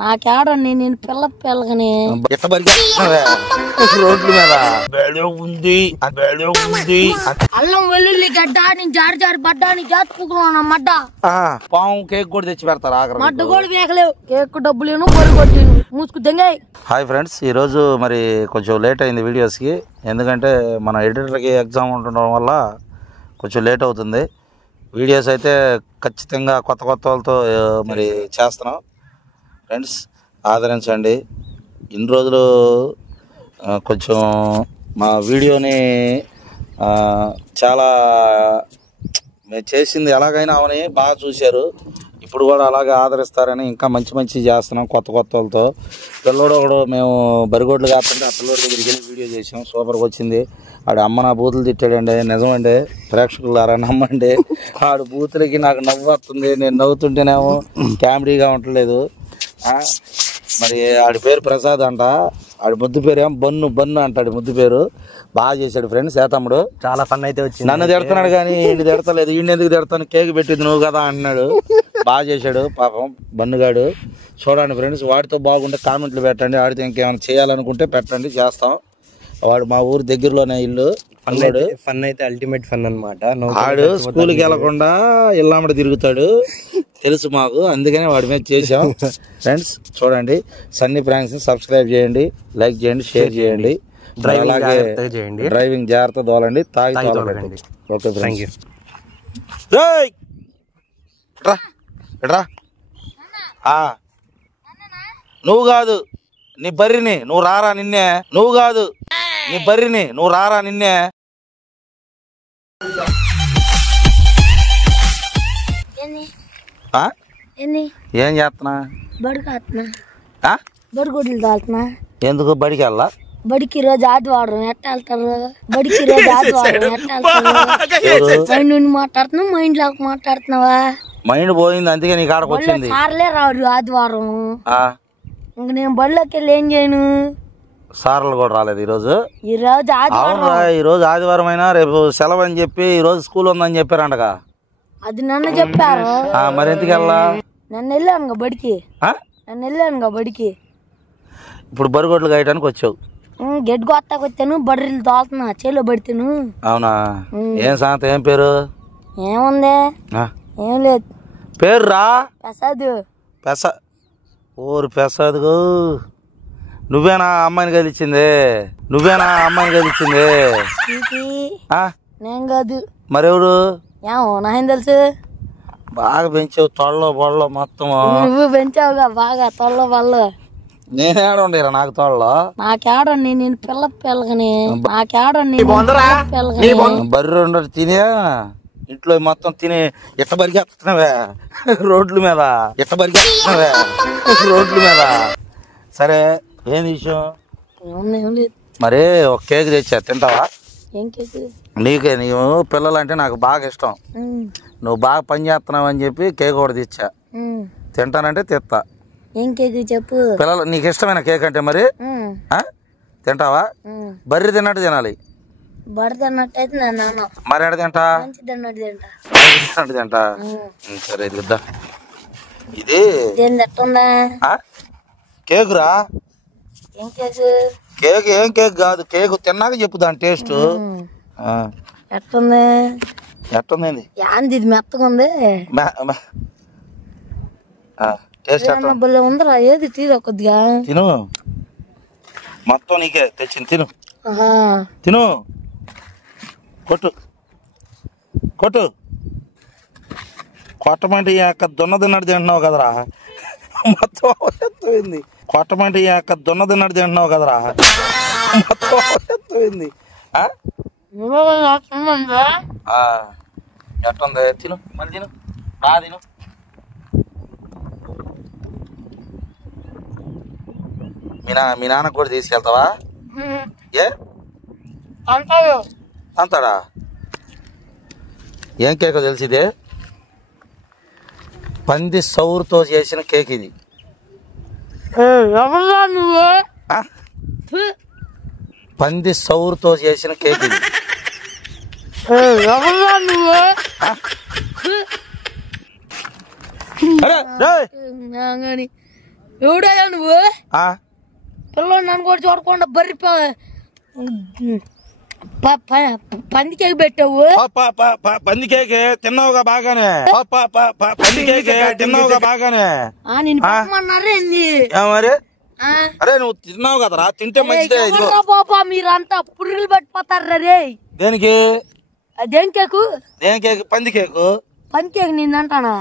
నాకేడండి నేను పిల్లగాని రోడ్ల మీద అల్లం వెల్లుల్లి గడ్డ నేను జారి పడ్డా నీ జాతుకున్నా మడ్డ పాము కేక్ కూడా తెచ్చి పెడతారు మడ్డ కూడా వేయలేవు కేక్ డబ్బులేను బొరు కొట్టి మూసుకు దెంగాయి. హాయ్ ఫ్రెండ్స్, ఈరోజు మరి కొంచెం లేట్ అయింది వీడియోస్కి. ఎందుకంటే మన ఎడిటర్కి ఎగ్జామ్ ఉండడం వల్ల కొంచెం లేట్ అవుతుంది. వీడియోస్ అయితే ఖచ్చితంగా కొత్త వాళ్ళతో మరి చేస్తున్నాం. ఫ్రెండ్స్ ఆదరించండి. ఇన్ని రోజులు కొంచెం మా వీడియోని చాలా మేము చేసింది ఎలాగైనా అవని బాగా చూశారు. ఇప్పుడు కూడా అలాగే ఆదరిస్తారని ఇంకా మంచి చేస్తున్నాం కొత్త వాళ్ళతో. పిల్లోడు ఒకడు మేము బరిగొడ్లు కాకుండా ఆ పిల్లోడి దగ్గరికి వెళ్ళి వీడియో చేసాం. సూపర్గా వచ్చింది. ఆడు అమ్మ నా బూతులు తిట్టాడండి. నిజమండి, ప్రేక్షకులారా నమ్మండి. ఆడు బూతులకి నాకు నవ్వు వస్తుంది. నేను నవ్వుతుంటేనేమో కామెడీగా ఉండలేదు. మరి ఆడి పేరు ప్రసాద్ అంట. ఆడి ముద్దు పేరు ఏమో బన్ను అంటాడు. ముద్దు పేరు బాగా చేశాడు ఫ్రెండ్స్. తమ్ముడు చాలా ఫన్ అయితే వచ్చింది. నన్ను తిడతాడు కానీ ఈయన తిడతలేదు. ఈయన ఎందుకు తిడతాను, కేక్ పెట్టింది నువ్వు కదా అన్నాడు. బాగా చేశాడు పాపం బన్నుగాడు. చూడండి ఫ్రెండ్స్, వాడితో బాగుంటే కామెంట్లు పెట్టండి. వాడితో ఇంకేమైనా చేయాలనుకుంటే పెట్టండి, చేస్తాం. వాడు మా ఊరు దగ్గరలోనే ఇల్లు. ఫన్ అయితే అల్టిమేట్ ఫన్ అనమాట. వాడు స్కూల్కి వెళ్లకుండా ఇల్లామడ తిరుగుతాడు తెలుసు మాకు, అందుకనే వాడి మీద చేసాం. ఫ్రెండ్స్ చూడండి, సన్నీ ప్రాంక్స్ సబ్స్క్రైబ్ చేయండి, లైక్ చేయండి, షేర్ చేయండి. అలాగే డ్రైవింగ్ జాగ్రత్త తోలండి, తాగి తోలండి. Okay friends. నువ్వు కాదు నీ బర్రిని నువ్వు రారా నిన్నే. నువ్వు కాదు నీ బర్రిని నువ్వు రారా నిన్నే. ఏం చేస్తున్నా? బడిగొడ్లు తాగుతున్నా. ఎందుకు బడికి వెళ్ళా? బడికి రోజు ఆదివారం ఎట్ట వెళ్తారు? బడికి రోజు ఆదివారం ఎట్ట వెళ్తారు? నుండి మాట్లాడుతున్నావు, మైండ్ లాగా మాట్లాడుతున్నావా? మైండ్ పోయింది, అందుకే నీ కాడకు వచ్చింది. సార్లే రాడు ఆదివారం. ఇంక నేను బడిలోకి వెళ్ళి ఏం చేయను? సార్లు కూడా రాలేదు ఈరోజు. అవునరా, ఈ రోజు ఆదివారం అయినా రేపు సెలవు అని చెప్పి ఈ రోజు స్కూల్ ఉందని చెప్పారంటగా. అది నన్ను చెప్పారు. మరి ఎందుకు వెళ్ళా? నన్ను వెళ్ళానుగా బడికి. ఇప్పుడు బరిగొడ్లు కాయటానికి వచ్చావు. గెడ్డు కొత్తకు వచ్చాను, బర్రెలు తోలుతున్నా, చేలో పడితేను. అవునా? ఏం సంగతి? ఏం పేరు? ఏముంది, ఏం లేదు. పేరు రా ప్రసాద్. ఓరు ప్రసాద్, నువ్వేనా అమ్మాయిని గెలిచింది? నేను కాదు. మరెవరు? ఏమో నాకేం తెలుసు. బాగా పెంచావు తొళ్ళలో బొళ్ళలో మొత్తం. నువ్వు పెంచావుగా బాగా తొళ్ళ బొల్ల. నేనేడుండేరా నాకు తోళ్ళలో? నాకేడండి నేను పిల్లగాని. బర్రె ఉండదు తినే ఇంట్లో మొత్తం తిని ఎట్ట బరిగేస్తున్నావే రోడ్ల మీద. సరే ఏం విషయం? మరి ఒక కేక్ తెచ్చా, తింటావా? ఏం కేక్? నీకే, నీవు పిల్లలంటే నాకు బాగా ఇష్టం. నువ్వు బాగా పని చేస్తున్నావు అని చెప్పి కేక్ ఒకటి తెచ్చా. తింటానంటే తెస్తా. ఏం కేక్ చెప్పు? పిల్లలు నీకు ఇష్టమైన కేక్ అంటే మరి తింటావా? బర్రె తిన్నట్టు తినాలి. మరి ఎడ తింటా? తింటా. సరే ఇది ఇద్దా. ఇది కేక్ రా. కేక్ ఏం కేక్ కాదు, కేక్ తిన్నాక చెప్పు దాని టేస్ట్. ఎట్టుంది? ఇది మెత్తగా ఉంది. టేస్ట్ ఉందరా? ఏది తీరా కొద్దిగా తిను. మొత్తం నీకే తెచ్చింది, తిను. కొట్టమంటే దున్నదిన్నట్టు తింటున్నావు కదరా. మొత్తం ఎత్తుపోయింది. కొట్టమంటే దున్నదిన్నట్టు తింటున్నావు కదరా. మొత్తం ఎత్తుపోయింది. ఎట్టుంది? తిను, మళ్ళీ తిను. తిను. మీ నాన్న కూడా తీసుకెళ్తావా? ఏ అంతాడా? ఏం కేకో తెలిసిదే? పంది సౌరుతో చేసిన కేక్ ఇది. పంది సౌరుతో చేసిన కేక్ ఇది. ఎవడయ్యా నువ్వు ఆ? పిల్లలు నన్ను కూడా చూడకుండా బర్రి పంది కేక్ పెట్టావు. పంది కేక్ తిన్నావుగా బాగానే. పంది కేక్ తిన్నావుగా బాగానే. నేను పెట్టమన్నారా ఏంది మరి? అరే నువ్వు తిన్నావు కదరా, తింటే మంచిదే. బాబా మీరంతా పురుగులు పట్టిపోతారా రే. దేనికి? అదేం కేకు? దేని కేక్? పంది కేకు. పంది కేక్ నేను తింటానా?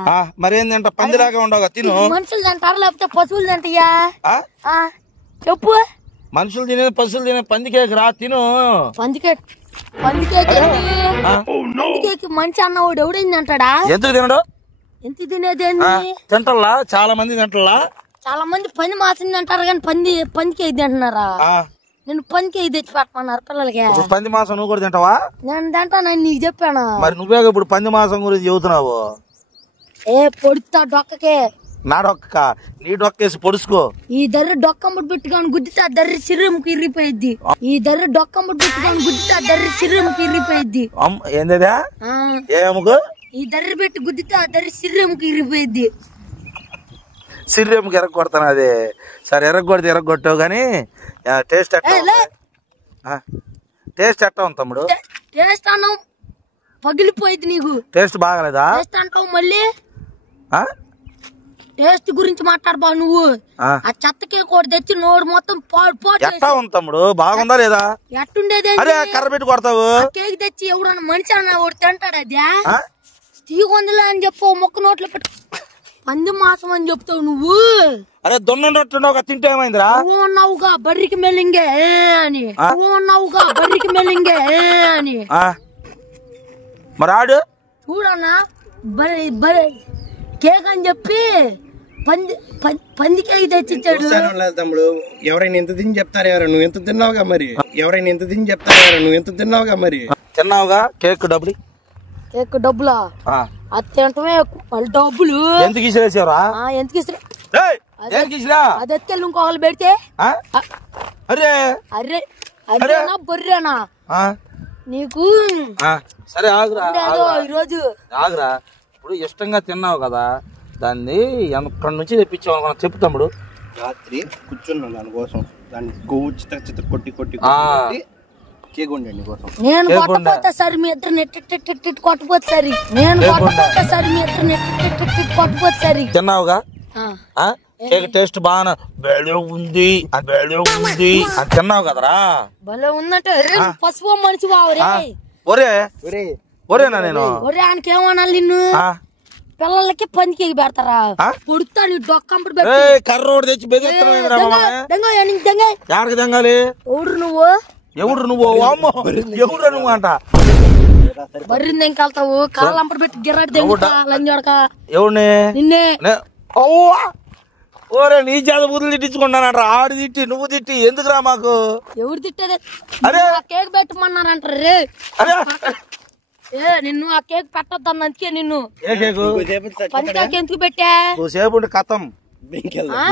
మరి ఏం తింటా? పందిలాగా ఉండవుగా, తిను. మనుషులు తింటారా లేకపోతే పశువులు తింటాయా? చెప్పు. మనుషులు తినే పశువులు తినే పంది కేక్ రా, తిను. పంది కేక్ పంది కేక్ మంచి అన్నవాడు ఎవడైంది అంటాడా? ఎందుకు తినడు? ఎంత తినేదేంది? తింటల్లా, చాలా మంది తింటల్లా. చాలా మంది పంది మాసం తింటారు కానీ పంది కేక్ తింటున్నారా? నేను పంది కేక్ తెచ్చి పెట్టమన్నారు పిల్లలకి. పంది మాసం నువ్వు కూడా తింటావా? నేను తింటానని నీకు చెప్పాను. మరి నువ్వే ఇప్పుడు పంది మాసం గురించి చెబుతున్నావు. పొడుతా డొక్కకే. నా డొక్క నీ డొక్కేసి పొడుచుకో. ఈ దర్ర డొక్కమ్మటి పెట్టుకొని గుద్దితే ఆ దర్రి చిర్రముకి ఇరిగిపోయిద్ది. ఈ దర్ర డొక్కమ్మటి పెట్టుకొని గుద్దితే ఆ దర్రి చిర్రముకి ఇరిగిపోయిద్ది. ఏందా ఏముకు? ఈ దర్రి పెట్టి గుద్దితే ఆ దర్రి చిర్రముకి ఇరిగిపోయిద్ది. సిర్రెముకి ఎరగొడతాను అది. సరే ఎరగొడితే ఎరగొట్టావు కానీ టేస్ట్ టేస్ట్ ఎట్టా ఉంది తమ్ముడు? టేస్ట్ అన్నావు పగిలిపోయింది నీకు. టేస్ట్ బాగలేదా? టేస్ట్ అంటావు మళ్ళీ. టేస్ట్ గురించి మాట్లాడబా నువ్వు. ఆ చెత్తకే కూడా తెచ్చి నోడు మొత్తం ఎట్టా ఉంది తమ్ముడు? బాగుందా లేదా? ఎట్టుండేది? అరే కర్ర పెట్టి కొడతావు. కేక్ తెచ్చి ఎవడన్నా మనిషి అన్న ఒకటి తింటాడు. అదే తీగొందలే అని చెప్పు, మొక్క నోట్లో పెట్టు. పంది మాసం అని చెప్తావు నువ్వు. అరే దొన్నుండొట్టున్నావు, తింటే ఏమైందిరా? నువ్వు ఉన్నావుగా బర్రికి మెల్లింగే అని. నువ్వు ఉన్నావుగా బర్రికి మెల్లింగే అని. మరి ఆడు చూడన్నా కేక్ అని చెప్పి పంది కేక్ తెచ్చిచ్చాడు. తమ్ముడు ఎవరైనా ఎంత తిని చెప్తారు? ఎవరు నువ్వు ఎంత తిన్నావుగా మరి? ఎవరైనా ఎంత తిని చెప్తారు? ఎవరు నువ్వు ఎంత తిన్నావుగా మరి? తిన్నావుగా కేక్ డబ్బులు. కేక్ డబ్బులా? అది తింటమే డబ్బులు. ఎందుకు ఇసిరేసారా? ఎందుకు ఇసిరా? అది ఎత్తుకెళ్ళి ఇంకొకరు పెడితే అరే అరే అరేనా బొర్రేనా నీకు? సరే ఆగురా ఈరోజు ఆగురా. ఇప్పుడు ఇష్టంగా తిన్నావు కదా, దాన్ని ఎక్కడి నుంచి తెప్పించావు అనుకున్నా చెప్పు తమ్ముడు. రాత్రి కూర్చున్నాను దానికోసం, దాన్ని కొవ్వు చిత్త కొట్టి కొట్టి కేక్ ఉండండి కోసం. నేను కొట్టపోతే సరే మీ ఇద్దరు నెట్టి కొట్టపోతే సరే. నేను కొట్టపోతే సరే మీ ఇద్దరు నెట్టి కొట్టపోతే సరే. తిన్నావుగా కేక్ టేస్ట్ బాగా బెళ ఉంది అని తిన్నావు కదరా? భలే ఉందంటే పసుపు మనిషి వారే. ఒరే ఒరేనా నేను ఒరే ఆయనకి ఏమనాలి నిన్ను? పిల్లలకి పంది కేక్ పెడతారా? పొడుతా నీ డొక్కంపుడు కర్రోడు తెచ్చి ఎవరికి తెంగాలి? ఎవడు నువ్వు? ఎవడు నువ్వు? అమ్మో ఎవడు నువ్వు అంట. బర్రింది ఇంకెళ్తావు కాళ్ళంపడు పెట్టి గిర్రాటి తెంగుతా లంజోడక. ఎవడిని? నిన్నే. ఓరే నీ చేత బుద్ధులు తిట్టించుకుంటానంట. ఆడు తిట్టి నువ్వు తిట్టి ఎందుకురా మాకు? ఎవరు తిట్టేది? అరే కేక్ పెట్టమన్నారంటారు రే. అరే నిన్ను ఆ కేక్ పెట్టొద్దాం అందుకే నిన్ను. ఏ కేకు? పంది కేక్ ఎందుకు పెట్టా? సేపు ఉండి కథం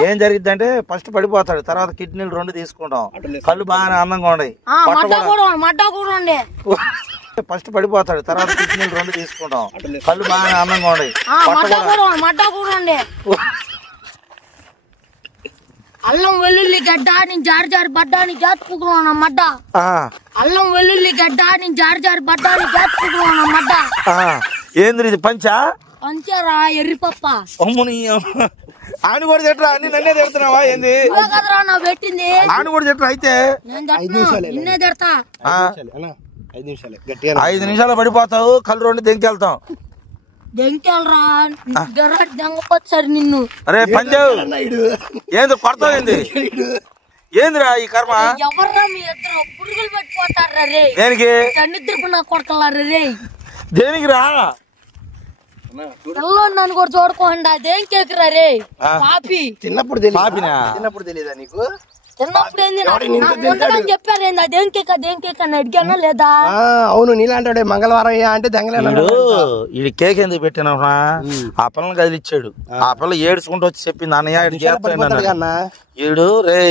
ఏం జరిగింది అంటే ఫస్ట్ పడిపోతాడు, తర్వాత కిడ్నీలు 2 తీసుకుంటాం, కళ్ళు బాగా అందంగా ఉన్నాయి. ఫస్ట్ పడిపోతాడు, తర్వాత కిడ్నీలు 2 తీసుకుంటాం, కళ్ళు బాగా అందంగా ఉన్నాయి. అల్లం వెల్లుల్లి గడ్డ నేను జారి బడ్డాని జాతుకున్నాను మడ్డ. అల్లం వెల్లుల్లి గడ్డ నేను జారి బడ్డాని జాతుకున్నాను మడ్డ. ఏంది ఇది పంచా? పంచారా ఎర్రి పప్ప. ఆని కూడా తిట్టరా? అన్ని నన్నే తిడుతున్నావా ఏంది? కదరా నా పెట్టింది. ఆని కూడా తిట్టరా? అయితే నిన్నే తిడతా. 5 నిమిషాలు పడిపోతావు, కళ్ళు 2 దెంకెళ్తాం. దెంకెళ్ళరా దెంగపోతే సరే నిన్ను. అరే పంచావు ఏంది కొడతావు? ఏంది ఏందిరా ఈ కర్మ? ఎవర్రా మీ ఇద్దరు పురుగులు పెట్టిపోతారా రే? దేనికి? తన్నిద్దరు నా కొడకలారా రే. దేనికి రా? నన్ను కూడా చూడకుండా అదేం కేకురా రే పాపి. చిన్నప్పుడు తెలియదా నీకు? చిన్నప్పుడు ఏంది చెప్పారు ఏంది? అదేం కేక్ అని అడిగానా లేదా? అవును నీలాంటి మంగళవారం అంటే దెంగలేడు. ఈ కేక్ ఎందుకు పెట్టినా? ఆ పిల్లని కదిలిచ్చాడు. ఆ పిల్ల ఏడుచుకుంటూ వచ్చి చెప్పింది అన్నయ్య ఈడు రే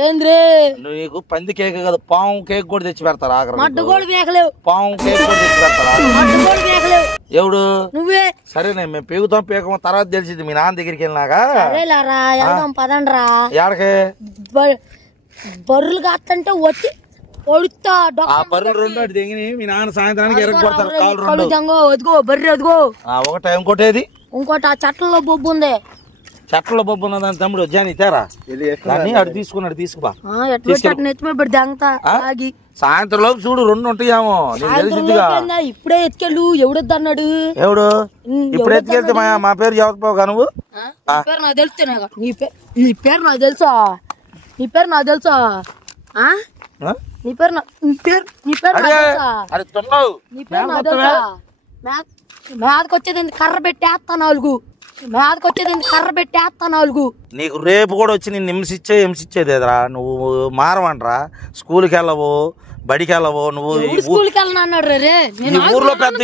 ఏంద్రే నీకు పంది కేక్ కదా పాము కేక్ కూడా తెచ్చి పెడతారు మడ్డు కూడా వేయలేవు పాము కేక్ కూడా తెచ్చి పెడతారా మడ్డు కూడా వేయలేవు ఎవడు నువ్వే సరేనే మేము పేగుతాం పేకమో తర్వాత తెలిసింది మీ నాన్న దగ్గరికి వెళ్ళినాక సరేలారా వెళ్దాం పదండ్రా ఎక్కడికి బర్రెలు కాస్తంటే వచ్చి పొడుతా ఆ బర్రెలు రెండు అటు దిగి మీ నాన్న సాయంత్రానికి ఎరగొడతారు కాళ్ళు రెండు వదుకో బర్రె వదుకో ఒకటి ఇంకోటేది ఇంకోటి ఆ చెట్లలో బొబ్బు ఉంది చెట్లలో బొబ్బు ఉన్నదాని తమ్ముడు జాని తేరా దాన్ని అటు తీసుకున్నాడు తీసుకుపా సాయంత్రం లోపు చూడు రెండు ఉంటాయేమో ఇప్పుడే ఎత్తుకెళ్ళు ఎవడొద్దు అన్నాడు ఎవడు ఇప్పుడు ఎత్తుకెళ్తే మా పేరు చెప్పకపోగా నువ్వు నాకు తెలుసు నీ పేరు నాకు తెలుసా నీ పేరు నాకు తెలుసా నీ పేరు నీ పేరు నాకు తెలుసా మేదకి వచ్చేది కర్ర పెట్టేస్తా నాలుగు నీకు రేపు కూడా వచ్చి నేను హింసించేదేదరా నువ్వు మారవంటరా స్కూల్కి వెళ్ళవు బడికి వెళ్ళవు నువ్వు స్కూల్కి వెళ్ళను అన్నాడు రే ఊర్లో పెద్ద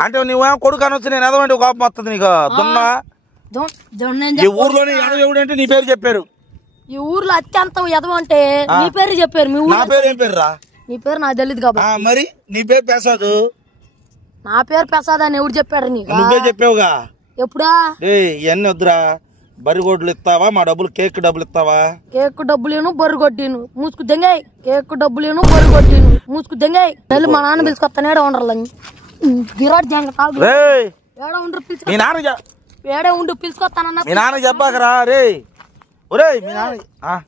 అంటే నువ్వేమో కొడుకు అనొచ్చు నేను ఎదవంటే కోపం వస్తుంది నీకు ఈ ఊర్లోనే ఎవడంటే నీ పేరు చెప్పారు ఈ ఊర్లో అత్యంత ఎదవంటే నీ పేరు చెప్పారు మీ నా పేరు ఏం పేరు రా నీ పేరు నాకు తెలియదు కాబట్టి మరి నీ పేరు ప్రసాద్ నా పేరు ప్రసాద్ అని ఎవడు చెప్పాడు నీకు నువ్వే చెప్పావుగా ఎప్పుడా ఇవన్నీ వద్దురా బరిగొడ్లు ఇస్తావా మా డబ్బులు కేక్ డబ్బులు ఇస్తావా కేక్ డబ్బులేను బరిగొడ్డీను మూసుకు దెంగాయి కేక్ డబ్బులేను బరిగొడ్డీను మూసుకు దెంగాయి వెళ్ళి మా నాన్న పిలుచుకొస్తానేడ ఉండరు విరాట్ జంగ తాగు ఏడ ఉండ్రు పిలుచుకో ఏడే ఉండు పిలుచుకొస్తానన్నా మీ నాన్న చెప్పాకరా రే ఒరే మీ నాన్న